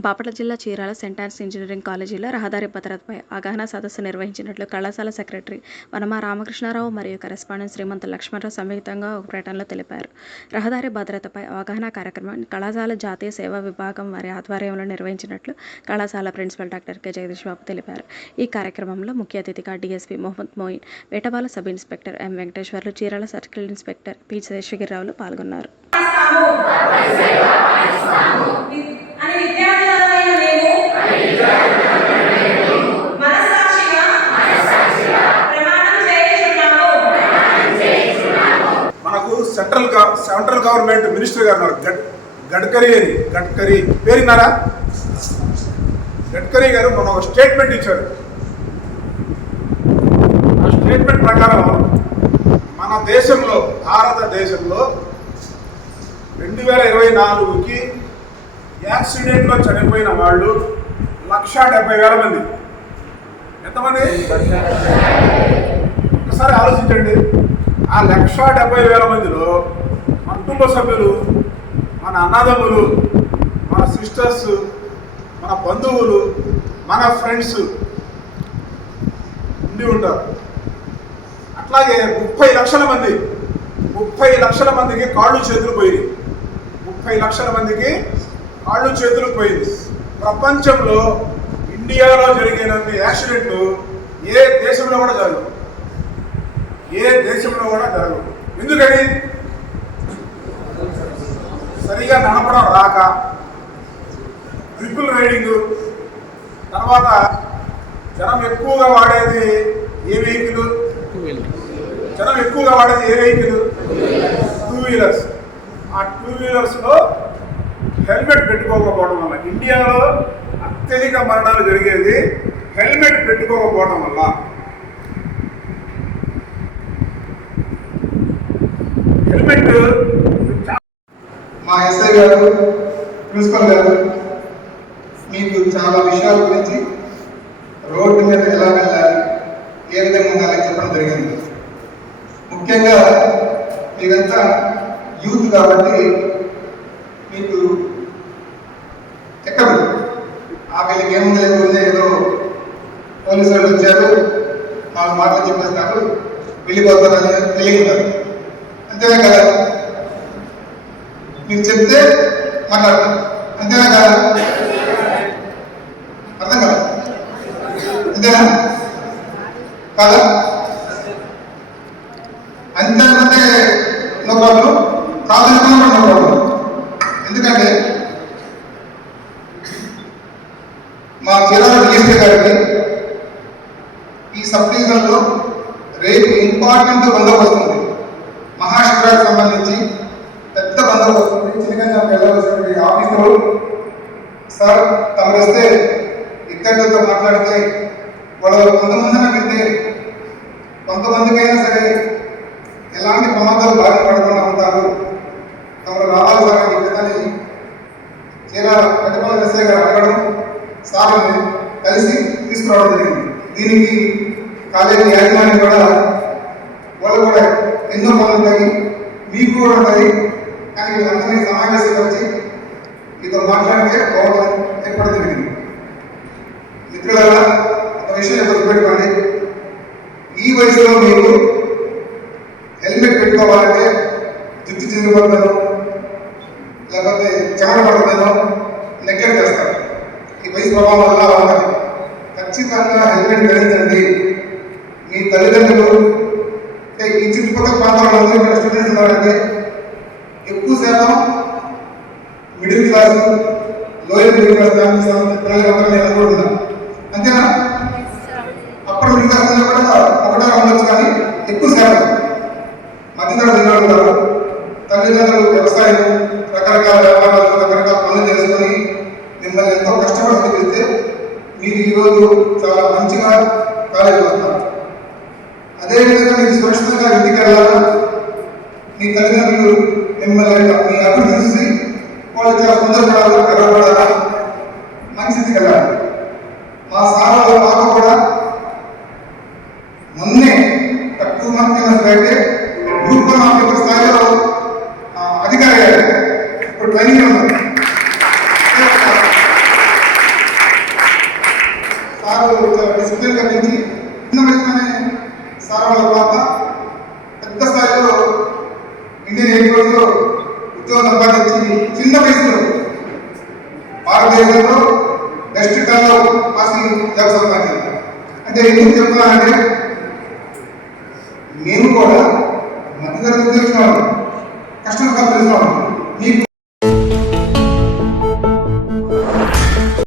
బాపట్ల జిల్లా Chirala Saint Ann's engineering కాలేజీలో రహదారి భద్రతపై అవగాహన సదస్సు నిర్వహించినట్లు కళాశాల సెక్రటరీ వనమా రామకృష్ణారావు మరియు కరెస్పాండెంట్ శ్రీమంత లక్ష్మణరావు సంయుక్తంగా ఒక ప్రకటనలో తెలిపారు. రహదారి భద్రతపై అవగాహన కార్యక్రమం కళాశాల జాతీయ సేవా విభాగం వారి ఆధ్వర్యంలో నిర్వహించినట్లు కళాశాల principal doctor K. Jagadish Babu తెలిపారు. ఈ కార్యక్రమంలో ముఖ్య అతిథిగా DSP Mohammed Moin వేటబాల sub inspector M. Venkateswarlu Chirala circle inspector P. శేషగిరిరావులు పాల్గొన్నారు. సెంట్రల్ గవ- సెంట్రల్ గవర్నమెంట్ మినిస్టర్ గారు ఉన్నారు. గడ్ గడ్కరీ అని గడ్కరీ. పేరున్నారా? గడ్కరీ గారు మొన్న ఒక స్టేట్మెంట్ ఇచ్చారు. ఆ స్టేట్మెంట్ ప్రకారం మన దేశంలో భారతదేశంలో రెండు వేల ఇరవై నాలుగుకి యాక్సిడెంట్లో చనిపోయిన వాళ్ళు లక్ష డెబ్బై వేల మంది. ఎంతమంది? ఒకసారి ఆలోచించండి. ఆ లక్ష డెబ్బై వేల మందిలో కుటుంబ సభ్యులు మన అన్నదమ్ములు మన సిస్టర్స్ మన బంధువులు మన ఫ్రెండ్స్ ఉండి ఉంటారు. అట్లాగే ముప్పై లక్షల మంది ముప్పై లక్షల మందికి కాళ్ళు చేతులు పోయింది ముప్పై లక్షల మందికి కాళ్ళు చేతులు పోయింది ప్రపంచంలో ఇండియాలో జరిగిన యాక్సిడెంట్లు ఏ దేశంలో కూడా జరగవు. ఏ దేశంలో కూడా జరగవు. ఎందుకని? సరిగా నడపడం రాక ట్రిపుల్ రైడింగ్ తర్వాత జనం ఎక్కువగా వాడేది ఏ వెహికల్? జనం ఎక్కువగా వాడేది ఏ వెహికల్? Two wheelers. ఆ టూ వీలర్స్లో హెల్మెట్ పెట్టుకోకపోవడం వల్ల ఇండియాలో అత్యధిక మరణాలు జరిగేది హెల్మెట్ పెట్టుకోకపోవడం వల్ల హెల్మెట్ మా ఎస్ఐ గారు ప్రిన్సిపల్ గారు మీకు చాలా విషయాల గురించి రోడ్డు మీద ఎలా వెళ్ళాలి ఏ విధంగా ఉండాలని చెప్పడం జరిగింది. ముఖ్యంగా మీరంతా యూత్ కాబట్టి మీకు ఎక్కడు ఆ వీళ్ళకి ఏముంది లేకుండా ఏదో పోలీసు వాళ్ళు వచ్చారు నాలుగు మాటలు చెప్పేస్తారు వెళ్ళిపోతారని తెలియదు అంతేనా కదా? మీరు చెప్తే మాట్లాడతాం అంతేనా కాదు? అర్థం కాదు? అంతేనా? కాదా? అంతేనంటే నో ప్రాబ్లం కాదనుకున్నా నో ప్రాబ్లం ఎందుకంటే మా జిల్లా డిఎస్పీ గారికి ఈ సబ్ డివిజన్లో రేపు ఇంపార్టెంట్ బందోబస్తు ఉంది. మహాశివరాత్రికి సంబంధించి పెద్ద బందోబస్తు. ఉంది వెళ్ళవలసినటువంటి ఆఫీసరు సార్ తమరు వస్తే ఇద్దరితో మాట్లాడితే వాళ్ళు కొంతమందిన వెళ్తే కొంతమందికైనా సరే ఎలాంటి ప్రమాదాలు బారిన పడకుండా ఉంటారు. తమరు రావాలి సార్ అని చెప్పని చీరా ప్రతిపాదన ఎస్ఐ గారు అడగడం సార్ని కలిసి తీసుకురావడం జరిగింది. దీనికి కాలేజీ యాజమాన్యం కూడా వాళ్ళు కూడా ఎన్నో పనులు ఉంటాయి మీకు కూడా ఉంటాయి. కాంగ్రెస్ వచ్చి ఇతను మాట్లాడితే బాగుంటుంది ఏర్పడదు జరిగింది మిత్రులారా ఒక విషయం గుర్తుపెట్టుకోండి ఈ వయసులో మీరు హెల్మెట్ పెట్టుకోవాలంటే జుట్టు చిందిపోతాను లేకపోతే చెమట పడుతుందో నెగ్లెక్ట్ చేస్తారు. ఈ వయసు ప్రభావం వల్ల వాళ్ళకి ఖచ్చితంగా హెల్మెట్ ధరించండి. మీ తల్లిదండ్రులు ఈ చుట్టుపక్కల ప్రాంతాల్లో స్టూడెంట్స్ ఉన్నారంటే ఎక్కువ శాతం middle class lower middle class families పిల్లలందరినీ ఎదుర్కొంటున్నారు అంతేనా? అప్పుడు మిడిల్ క్లాస్ కూడా ఒకటే ఉండొచ్చు కానీ ఎక్కువ శాతం మధ్యతరగతి జనాలు ఉన్నారు తల్లిదండ్రులు వ్యవసాయం రకరకాల వ్యాపారాలు రకరకాల పనులు చేసుకొని మిమ్మల్ని ఎంతో కష్టపడి చదివిస్తే మీరు ఈరోజు చాలా మంచిగా కాలేజీ వస్తారు. అదేవిధంగా మీరు సురక్షితంగా ఇంటికి వెళ్ళాలా మీ తల్లిదండ్రులు మిమ్మల్ని మీ అభివృద్ధి వాళ్ళు చాలా తొందరపడాలి గర్వపడాలా మంచిది కదా. మా సార్ పాప కూడా మొన్నే తక్కువ మంది అయితే గ్రూప్ వన్ స్థాయిలో అధికారి గారు ఇప్పుడు ట్రైనింగ్ ఉంది సార్ డిసిప్లిన్గా చిన్న వయసులోనే సార్ వాళ్ళ పాప పెద్ద స్థాయిలో ఇండియన్ ఎయిర్ ఫోర్స్లో ఉద్యోగం సంపాదించి చిన్న వయసులో భారతదేశంలో నెక్స్ట్ కాల్లో పాసింగ్ జాబ్ సంపాదించారు. అంటే ఎందుకు చెప్తున్నానంటే మేము కూడా మధ్యతరగతి ఉద్యోగించిన